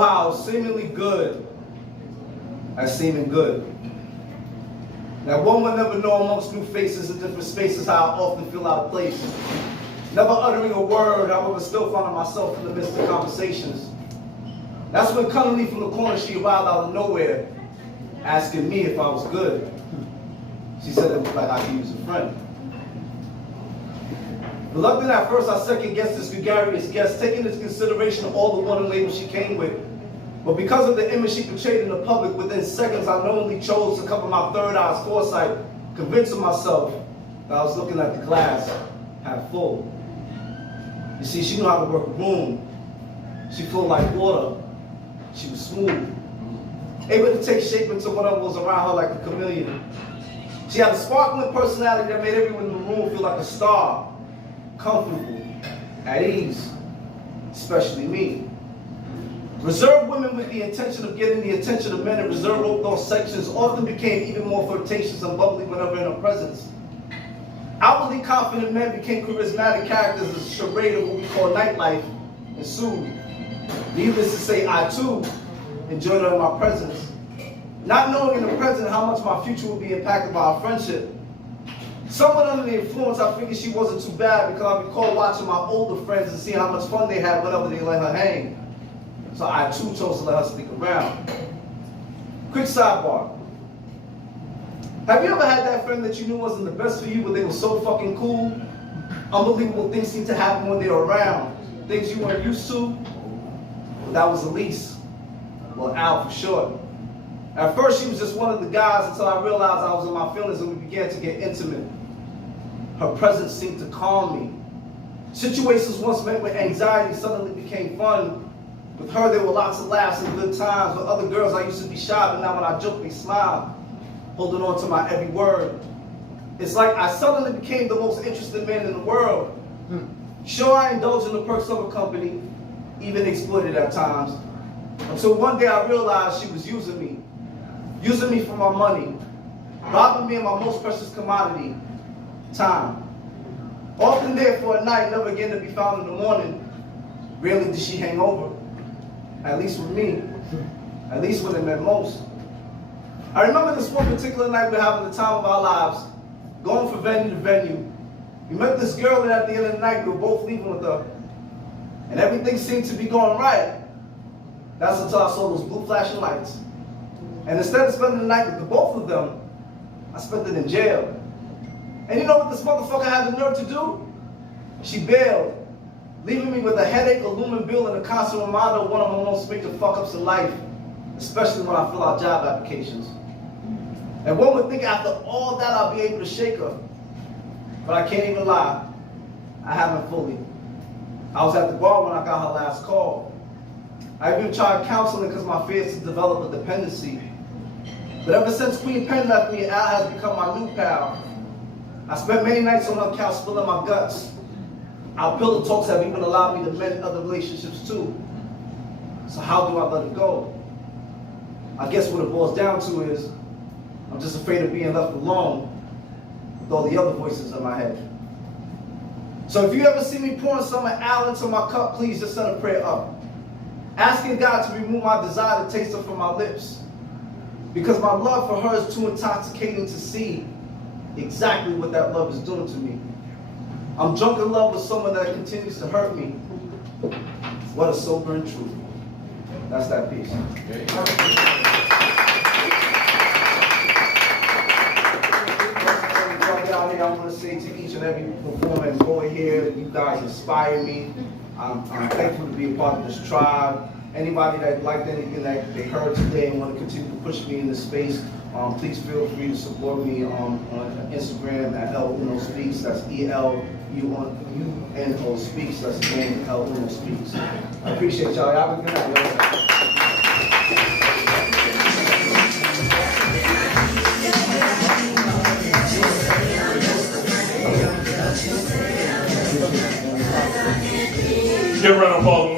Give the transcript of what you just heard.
how seemingly good as seeming good. That one will never know amongst new faces in different spaces how I often feel out of place. Never uttering a word, however, still finding myself in the midst of conversations. That's when cunningly from the corner she arrived out of nowhere, asking me if I was good. She said it looked like I could use a friend. Reluctant at first, I second-guessed this gregarious guest, taking into consideration all the warning labels she came with. But because of the image she portrayed in the public, within seconds I knowingly chose to cover my third eye's foresight, convincing myself that I was looking at the glass half full. You see, she knew how to work a room. She flowed like water. She was smooth, able to take shape into whatever was around her like a chameleon. She had a sparkling personality that made everyone in the room feel like a star, comfortable, at ease, especially me. Reserved women with the intention of getting the attention of men in reserved open-door sections often became even more flirtatious and bubbly whenever in her presence. Outwardly confident men became charismatic characters as a charade of what we call nightlife ensued. Needless to say, I too enjoyed her in my presence, not knowing in the present how much my future would be impacted by our friendship. Somewhat under the influence, I figured she wasn't too bad because I recall watching my older friends and seeing how much fun they had whenever they let her hang. So I too chose to let her stick around. Quick sidebar. Have you ever had that friend that you knew wasn't the best for you, but they were so fucking cool? Unbelievable things seem to happen when they're around. Things you weren't used to. That was Elise. Well, Al for short. At first, she was just one of the guys until I realized I was in my feelings and we began to get intimate. Her presence seemed to calm me. Situations once met with anxiety suddenly became fun. With her, there were lots of laughs and good times. With other girls, I used to be shy, but now when I joke, they smile, holding on to my every word. It's like I suddenly became the most interested man in the world. Sure, I indulged in the perks of a company, even exploited at times, until one day I realized she was using me for my money, robbing me of my most precious commodity, time. Often there for a night, never again to be found in the morning. Rarely did she hang over, at least with me, at least when it meant most. I remember this one particular night we were having the time of our lives, going from venue to venue. We met this girl, and at the end of the night, we were both leaving with her. And everything seemed to be going right. That's until I saw those blue flashing lights. And instead of spending the night with the both of them, I spent it in jail. And you know what this motherfucker had the nerve to do? She bailed, leaving me with a headache, a looming bill, and a constant reminder of one of my most major fuck-ups in life, especially when I fill out job applications. And one would think after all that I'll be able to shake her. But I can't even lie, I haven't fully. I was at the bar when I got her last call. I even tried counseling because my fear is to develop a dependency. But ever since Queen Pen left me, Al has become my new pal. I spent many nights on her couch spilling my guts. Our pillow talks have even allowed me to mend other relationships too. So how do I let it go? I guess what it boils down to is, I'm just afraid of being left alone with all the other voices in my head. So if you ever see me pouring some of Al into my cup, please just send a prayer up. Asking God to remove my desire to taste her from my lips. Because my love for her is too intoxicating to see exactly what that love is doing to me. I'm drunk in love with someone that continues to hurt me. What a sobering truth. That's that piece. Out here, I want to say to each and every performer and boy here, you guys inspire me. I'm thankful to be a part of this tribe. Anybody that liked anything that they heard today and want to continue to push me in this space, please feel free to support me on Instagram at El Uno Speaks. That's ELUNO Speaks. That's the name, El Uno Speaks. I appreciate y'all. Have a good night. Give a round of applause.